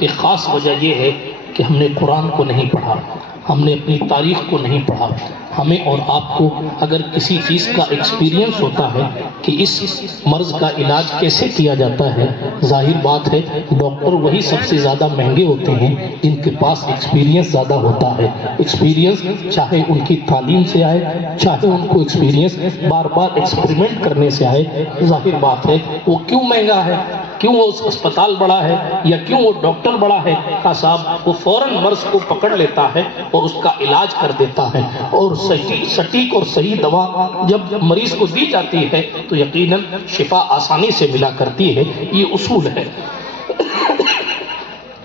ایک خاص وجہ یہ ہے کہ ہم نے قرآن کو نہیں پڑھا، ہم نے اپنی تاریخ کو نہیں پڑھا۔ ہمیں اور آپ کو اگر کسی چیز کا ایکسپیرینس ہوتا ہے کہ اس مرض کا علاج کیسے کیا جاتا ہے، ظاہر بات ہے ڈاکٹر وہی سب سے زیادہ مہنگے ہوتے ہیں جن کے پاس ایکسپیرینس زیادہ ہوتا ہے۔ ایکسپیرینس چاہے ان کی تعلیم سے آئے، چاہے ان کو ایکسپیرینس بار بار ایکسپریمنٹ کرنے سے آئے، ظاہر بات ہے وہ کیوں مہنگا ہے، کیوں وہ اسپتال بڑا ہے یا کیوں وہ ڈاکٹر بڑا ہے، کا صاحب وہ فوراً مرض کو پکڑ لیتا ہے اور اس کا علاج کر دیتا ہے، اور سٹیک اور صحیح دوا جب مریض کو دی جاتی ہے تو یقیناً شفا آسانی سے ملا کرتی ہے۔ یہ اصول ہے۔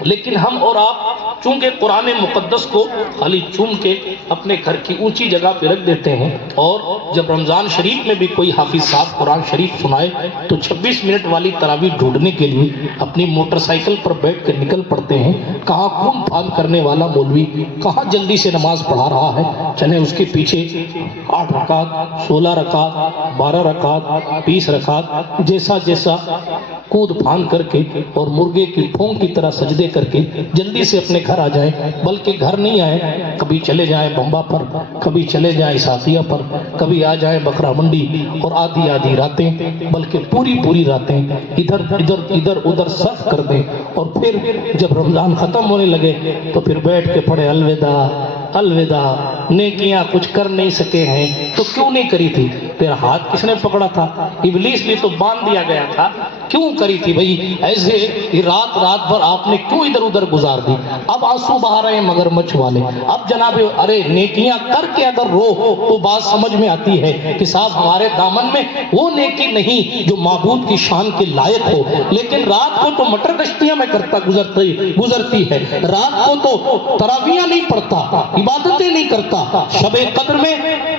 لیکن ہم اور آپ چونکہ قرآن مقدس کو خالی چوم کے اپنے گھر کی اونچی جگہ پہ رکھ دیتے ہیں، اور جب رمضان شریف میں بھی کوئی حافظ صاحب قرآن شریف سنائے تو 26 منٹ والی تراویح ڈھونڈنے کے لیے اپنی موٹر سائیکل پر بیٹھ کے نکل پڑتے ہیں۔ کہاں خون پھان کرنے والا مولوی کہاں جلدی سے نماز پڑھا رہا ہے، چلیں اس کے پیچھے 8 رکعت، 16 رکعت، 12 رکعت، 20 رکعت، جیسا جیسا کود پھان کر کے اور مرغے کی پھونک کی طرح سجدے کر کے جلدی سے اپنے گھر آ جائیں، بلکہ گھر نہیں آئے، کبھی چلے جائیں بمبا پر، کبھی چلے جائیں ساتھیہ پر، کبھی آ جائیں بکرا منڈی، اور آدھی راتیں بلکہ پوری راتیں ادھر ادھر صرف کر دیں، اور پھر جب رمضان ختم ہونے لگے تو پھر بیٹھ کے پڑھے الوداع الوداع، نیکیاں کچھ کر نہیں سکے ہیں تو کیوں نہیں کری تھی؟ پھر ہاتھ کس نے پکڑا تھا؟ ابلیس بھی تو باندھ دیا گیا تھا، کیوں کری تھی بھئی؟ ایسے رات بھر آپ نے کیوں ادھر ادھر گزار دی؟ اب آنسو بہا رہے ہیں مگر مچھ والے، اب جناب ارے نیکیاں کر کے اگر رو تو بات سمجھ میں آتی ہے کہ صاحب ہمارے دامن میں وہ نیکی نہیں جو معبود کی شان کے لائق ہو، لیکن رات کو تو مٹر کشتیاں میں کرتا گزرتی ہے، رات کو تو تراویحاں نہیں پڑھتا، عبادتیں نہیں کرتا، شب قدر میں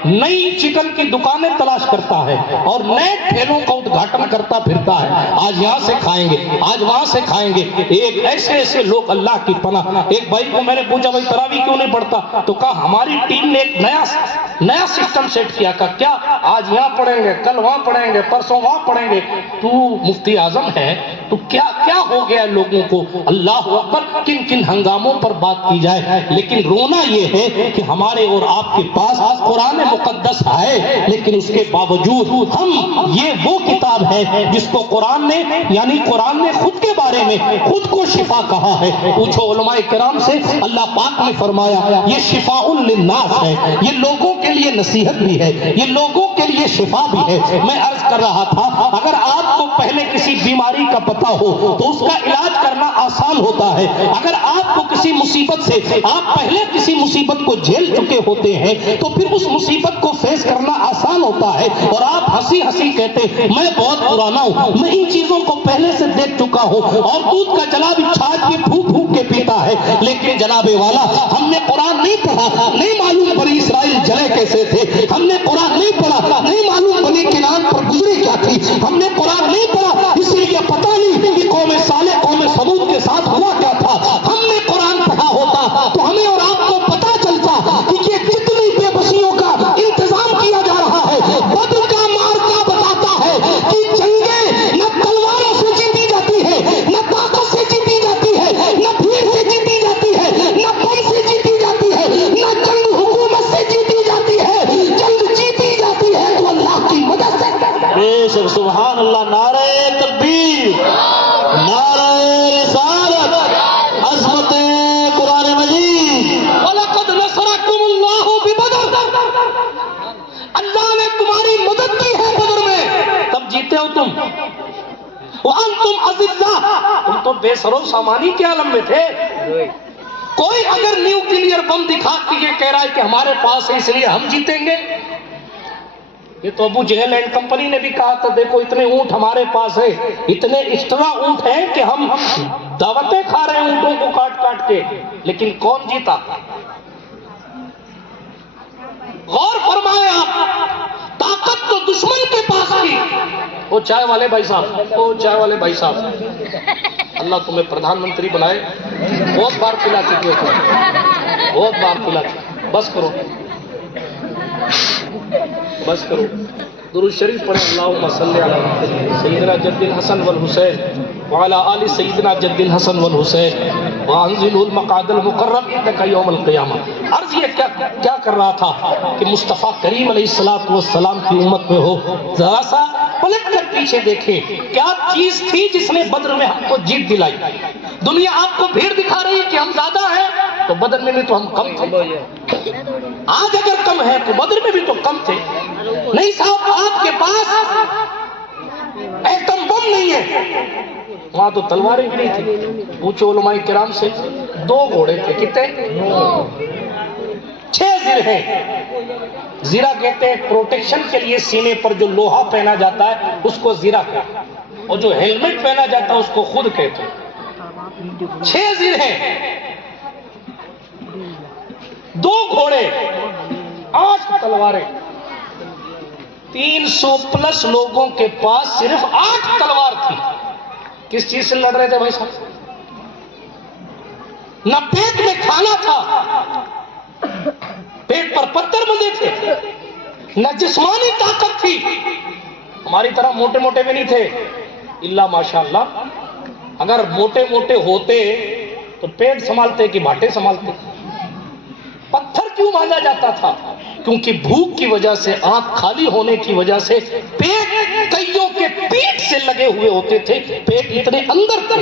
نئی چکن کی دکانیں تلاش کرتا ہے اور نئے ٹھیلوں کا ادگھاٹن کرتا پھرتا ہے، آج یہاں سے کھائیں گے، آج وہاں سے کھائیں گے۔ ایک ایسے لوگ اللہ کی پناہ۔ ایک بھائی کو میں نے پوچھا بھائی تراویح کیوں نہیں پڑھتا؟ تو کہا ہماری ٹیم نے ایک نیا سسٹم سیٹ کیا، کہا کیا؟ آج یہاں پڑھیں گے، کل وہاں پڑھیں گے، پرسوں وہاں پڑھیں گے۔ تو مفتی اعظم ہے تو کیا ہو گیا لوگوں کو؟ اللہ اکبر، کن ہنگاموں پر بات کی جائے، لیکن رونا یہ ہے کہ ہمارے اور آپ کے پاس قرآن مقدس ہے، لیکن اس کے باوجود ہم یہ وہ کتاب ہے جس کو قرآن نے خود کے بارے میں خود کو شفا کہا ہے۔ پوچھو علماء کرام سے، اللہ پاک نے فرمایا یہ شفاء للناس ہے، یہ لوگوں کے لیے نصیحت بھی ہے، یہ لوگوں کے لیے شفا بھی ہے۔ میں عرض کر رہا تھا اگر آپ کو پہلے کسی بیماری کا پتہ ہو تو اس کا علاج کرنا آسان ہوتا ہے، اگر آپ کو کسی مصیبت سے آپ پہلے کسی مصیبت کو جھیل چکے ہوتے ہیں تو پھر اس مصیبت کو فیس کرنا آسان ہوتا ہے، اور آپ ہنسی کہتے میں بہت پرانا ہوں، میں ان چیزوں کو پہلے سے دیکھ چکا ہوں، اور دودھ کا جلا بھی چھاچ کے پھونک کے پیتا ہے۔ لیکن جناب والا ہم نے قرآن نہیں پڑھا، نہیں معلوم بنی اسرائیل جلے کیسے تھے، ہم نے قرآن نہیں پڑھا، نہیں معلوم بنی کنعان پر گزری کیا تھی، ہم نے قرآن نہیں پڑھا اس لیے پتہ نہیں کہ قوم صالح قوم سمود کے ساتھ ہوا کیا تھا۔ ہم نے قرآن پڑھا ہوتا تو ہمیں اور آپ کو پتہ چلتا کہ یہ جتنی بے بسیوں کا انتظام کیا جا رہا ہے، بدر کا معرکہ بتاتا ہے کہ جنگیں نہ تلواروں سے جیتی جاتی ہے، نہ طاقت سے جیتی جاتی ہے، نہ بھیڑ سے جیتی جاتی ہے، نہ بم سے جیتی جاتی ہے، نہ جنگ حکومت سے جیتی جاتی ہے، جنگ جیتی جاتی ہے تو اللہ کی مدد سے۔ بے شک سبحان اللہ، نعرہ تکبیر، نعرہ رسالت، عظمت قرآن مجید۔ وَلَقَدْ نَصَرَكُمُ اللَّهُ بِبَدْرٍ، اللہ نے تمہاری مدد کی ہے بدر میں، تب جیتے ہو تم۔ وَأَنْتُمْ أَذِلَّةٌ، تم تو بے سر و سامانی کے عالم میں تھے۔ کوئی اگر نیوکلیئر بم دکھا کے یہ کہہ رہا ہے کہ ہمارے پاس ہے اس لیے ہم جیتیں گے، یہ تو ابو جہل اینڈ کمپنی نے بھی کہا تھا دیکھو اتنے اونٹ ہمارے پاس ہے، اتنے ایکسٹرا اونٹ ہیں کہ ہم دعوتیں کھا رہے ہیں اونٹوں کو کاٹ کے، لیکن کون جیتا؟ غور فرمائے آپ، طاقت تو دشمن کے پاس تھی۔ وہ چائے والے بھائی صاحب، اللہ تمہیں پردھان منتری بنائے، بہت بار پلا چکے ہو، بہت بار پلا چکے، بس کرو درود شریف پڑھیں اللہم صلی علی سیدنا جد الحسن والحسین وعلی آل سیدنا جد الحسن والحسین وانزلوا المقعد المقرب انک یوم القیامہ۔ عرض یہ کیا کر رہا تھا کہ مصطفیٰ کریم علیہ السلام کی امت میں ہو، ذرا سا پلٹ کر پیچھے دیکھیں کیا چیز تھی جس نے بدر میں ہم کو جیت دلائی۔ دنیا آپ کو بھیڑ دکھا رہی ہے کہ ہم زیادہ ہیں، تو بدر میں بھی تو ہم کم تھے۔ آج اگر کم ہے تو بدر میں بھی تو کم تھے۔ نہیں صاحب، آپ کے پاس ایٹم بم نہیں ہے، وہاں تو تلواریں بھی نہیں تھی۔ پوچھو علماء کرام سے، 2 گھوڑے تھے، کتنے؟ 6 زر ہیں۔ زیرہ کہتے ہیں پروٹیکشن کے لیے سینے پر جو لوہا پہنا جاتا ہے اس کو زیرہ کہتے ہیں، اور جو ہیلمٹ پہنا جاتا ہے اس کو خود کہتے ہیں۔ 6 زر ہیں، 2 گھوڑے، 8 تلواریں۔ 300 پلس لوگوں کے پاس صرف 8 تلوار تھی۔ کس چیز سے لڑ رہے تھے بھائی صاحب؟ نہ پیٹ میں کھانا تھا، پیٹ پر پتھر بندھے تھے، نہ جسمانی طاقت تھی، ہماری طرح موٹے موٹے بھی نہیں تھے۔ اللہ ماشاءاللہ، اگر موٹے موٹے ہوتے تو پیٹ سنبھالتے کہ بھاٹے سنبھالتے؟ پتھر کیوں باندھا جاتا تھا؟ کیونکہ بھوک کی وجہ سے، آنکھ خالی ہونے کی وجہ سے پیٹ کئیوں کے پیٹ سے لگے ہوئے ہوتے تھے، پیٹ اتنے اندر تھے،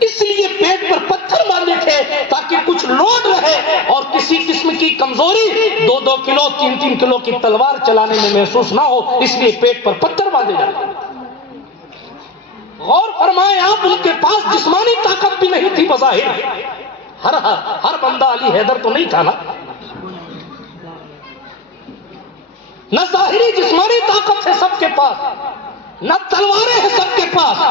اس لیے پیٹ پر پتھر باندھے تھے تاکہ کچھ لوڈ رہے اور کسی قسم کی کمزوری 2-2 کلو 3-3 کلو کی تلوار چلانے میں محسوس نہ ہو، اس لیے پیٹ پر پتھر باندھے جاتے۔ غور فرمائیں آپ، ان کے پاس جسمانی طاقت بھی نہیں تھی بظاہر، ہر بندہ علی حیدر تو نہیں تھا نا، نہ ظاہری جسمانی طاقت ہے سب کے پاس، نہ تلواریں ہیں سب کے پاس،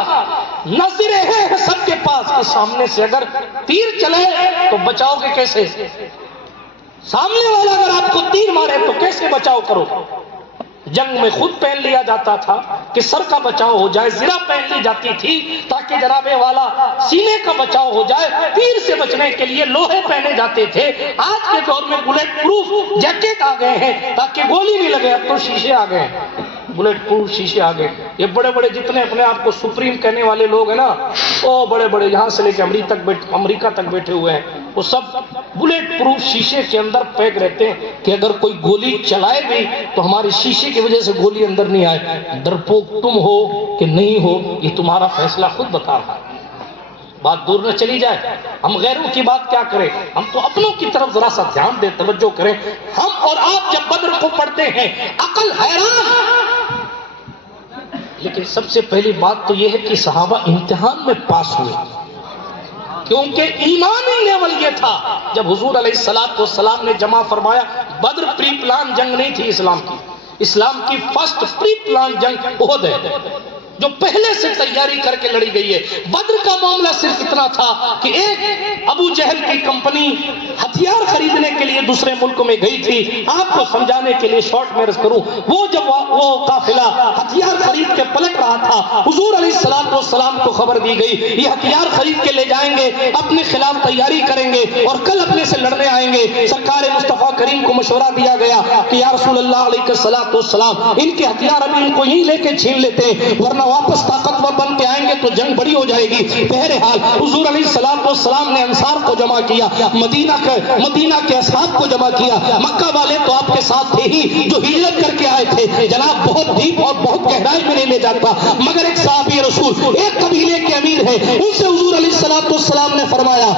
نہ زریں ہیں سب کے پاس، کہ سامنے سے اگر تیر چلے تو بچاؤ گے کیسے؟ سامنے والا اگر آپ کو تیر مارے تو کیسے بچاؤ کرو؟ جنگ میں خود پہن لیا جاتا تھا کہ سر کا بچاؤ ہو جائے، زرہ پہن لی جاتی تھی تاکہ جناب والا سینے کا بچاؤ ہو جائے، تیر سے بچنے کے لیے لوہے پہنے جاتے تھے۔ آج کے دور میں بلیٹ پروف جیکٹ آ گئے ہیں تاکہ گولی نہیں لگے، اب تو شیشے آ گئے ہیں، بلیٹ پروف شیشے آ گئے۔ یہ بڑے بڑے جتنے اپنے آپ کو سپریم کہنے والے لوگ ہیں نا، وہ بڑے بڑے یہاں سے لے کے امریکہ تک بیٹھے ہوئے ہیں، وہ سب بلیٹ پروف شیشے کے اندر پیک رہتے ہیں کہ اگر کوئی گولی چلائے بھی تو ہمارے شیشے کی وجہ سے گولی اندر نہیں آئے۔ ڈرپوک تم ہو کہ نہیں ہو یہ تمہارا فیصلہ خود بتا رہا ہے۔ بات دور نہ چلی جائے، ہم غیروں کی بات کیا کریں، ہم تو اپنوں کی طرف ذرا سا دھیان دیں، توجہ کریں۔ ہم اور آپ جب بدر کو پڑھتے ہیں عقل حیران، لیکن سب سے پہلی بات تو یہ ہے کہ صحابہ امتحان میں پاس ہوئے، کیونکہ ایمانی لیول یہ تھا جب حضور علیہ السلام نے جمع فرمایا۔ بدر پری پلان جنگ نہیں تھی اسلام کی، اسلام کی فرسٹ پری پلان جنگ احد ہے جو پہلے سے تیاری کر کے لڑی گئی ہے۔ بدر کا معاملہ صرف اتنا تھا کہ ایک ابو جہل کی کمپنی ہتھیار خریدنے کے لیے دوسرے ملک میں گئی تھی۔ آپ کو سمجھانے کے لیے شارٹ میں عرض کروں، وہ جب وہ قافلہ ہتھیار خرید کے پلٹ رہا تھا، حضور علیہ السلام کو خبر دی گئی یہ ہتھیار خرید کے لے جائیں گے، اپنے خلاف تیاری کریں گے اور کل اپنے سے لڑنے آئیں گے۔ سرکار مصطفیٰ کریم کو مشورہ دیا گیا کہ یا رسول اللہ علیہ السلام، ان کے ہتھیار ابھی ان کو یہیں لے کے چھین لیتے ہیں، ورنہ واپس طاقتور بن کے آئیں گے تو جنگ بڑی ہو جائے گی۔ بہرحال حضور علیہ السلام نے انصار کو جمع کیا، مدینہ کے اصحاب کو جمع کیا۔ مکہ والے تو آپ کے ساتھ تھے ہی جو ہجرت کر کے آئے تھے، جناب بہت ڈیپ اور بہت گہرائی میں نہیں لے جاتا، مگر ایک صحابی رسول ایک قبیلے کے امیر ہیں، ان سے حضور علیہ السلام نے فرمایا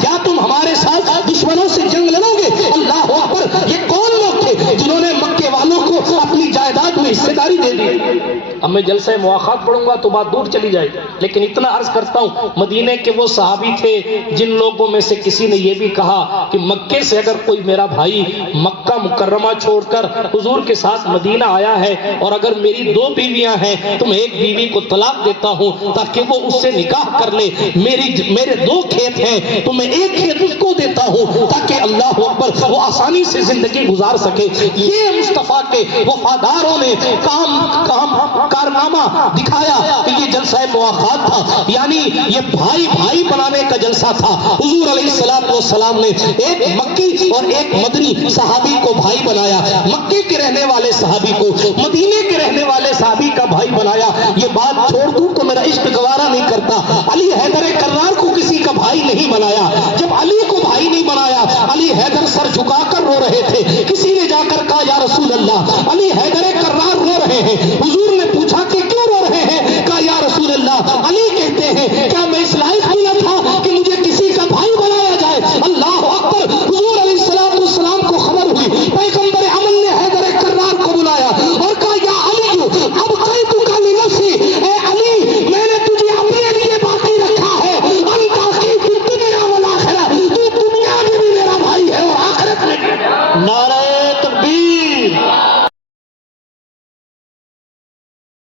کیا تم ہمارے ساتھ دشمنوں سے جنگ لڑو گے؟ اللہ اکبر! یہ کون لوگ تھے جنہوں نے مکے والوں کو اپنی جائیداد میں حصے داری دے دی؟ اب میں جلسہ مواخات پڑھوں گا تو بات دور چلی جائے، لیکن اتنا عرض کرتا ہوں، مدینے کے وہ صحابی تھے جن لوگوں میں سے کسی نے یہ بھی کہا کہ مکے سے اگر کوئی میرا بھائی مکہ مکرمہ چھوڑ کر حضور کے ساتھ مدینہ آیا ہے اور اگر میری 2 بیویاں ہیں تو میں ایک بیوی کو طلاق دیتا ہوں تاکہ وہ اس سے نکاح کر لے، میرے 2 کھیت ہیں تو میں ایک کھیت اس کو دیتا ہوں تاکہ اللہ اکبر وہ آسانی سے زندگی گزار سکے۔ یہ مصطفیٰ کے وفاداروں نے کام کارنامہ دکھایا کہ یہ جلسہ مواخات تھا، یعنی یہ بھائی بھائی بنانے کا جلسہ تھا۔ حضور علیہ السلام نے ایک مکی اور ایک مدنی صحابی کو بھائی بنایا، مکے کے رہنے والے صحابی کو مدینے کے رہنے والے صحابی کا بھائی بنایا۔ یہ بات چھوڑ دوں تو میرا عشق گوارا نہیں کرتا، علی حیدر کرار کو کسی کا بھائی نہیں بنایا۔ جب علی کو بھائی نہیں بنایا، علی حیدر سر جھکا کر رو رہے تھے، کسی نے جا کر کہا یا رسول اللہ، علی حیدر کرار رو رہے ہیں۔ حضور